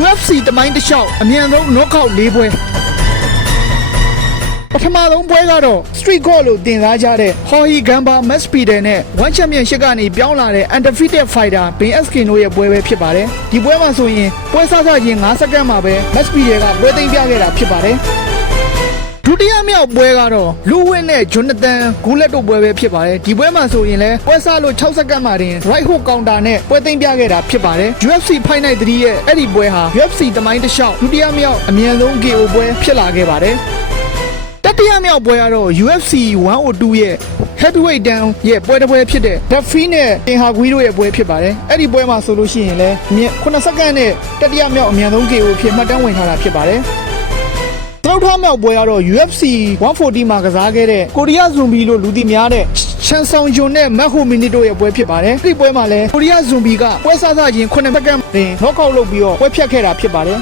UFC တမိုင်းတစ်လျှောက်အမြန်ဆုံး knockout ၄ ပွဲပထမဆုံးပွဲကတော့ Street God လို့တင်စားကြတဲ့ Jorge Gamba Masvidal နဲ့ One Championship ကနေပြောင်းလာတဲ့ Undefeated Fighter Ben Askren တို့ရဲ့ပွဲပဲဖြစ်ပါတယ်ဒီပွဲမှာဆိုရင်ပွဲစခြင်း5စက္ကန့်မှာပဲ Masvidal ကပွဲသိမ်းပြခဲ့တာဖြစ်ပါတယ်ဒုတိယမြောက်ပွဲကတော့လူဝင်းနဲ့ဂျွန်နသန်ဂူလက်တို့ပွဲပဲဖြစ်ပါတယ်ဒီပွဲမှာဆိုရင်လည်းပွဲစလို့6စက္ကန့်မှာတင် right hook counter နဲ့ပွဲသိမ်းပြခဲ့တာဖြစ်ပါတယ် UFC Fight Night 3ရဲ့အဲ့ဒီပွဲဟာ UFC တမိုင်းတစ်လျှောက်ဒုတိယမြောက်အမြန်ဆုံး KO ပွဲဖြစ်လာခဲ့ပါတယ်တတိယမြောက်ပွဲကတော့ UFC 102ရဲ့ Heavyweight တန်းရဲ့ပွဲတစ်ပွဲဖြစ်တဲ့ Duffy နဲ့တင်ဟာဂွီတို့ရဲ့ပွဲဖြစ်ပါတယ်အဲ့ဒီပွဲမှာဆိုလို့ရှိရင်လည်း9စက္ကန့်နဲ့တတိယမြောက်အမြန်ဆုံး KO ဖြစ်မှတ်တမ်းဝင်ထားတာဖြစ်ပါတယ်နောက်ထပ်မြောက်ပွဲကတော့ UFC 140မှာကစားခဲ့တဲ့ကိုရီးယားဇွန်ဘီလို့လူသိများတဲ့ချန်ဆောင်ဂျွန်နဲ့မက်ဟိုမီနီတို့ရဲ့ပွဲဖြစ်ပါတယ်ဒီပွဲမှာလည်းကိုရီးယားဇွန်ဘီကပွဲစားခြင်း9စက္ကန့်တွင် knockout လုပ်ပြီးတော့ပွဲဖြတ်ခဲ့တာဖြစ်ပါတယ်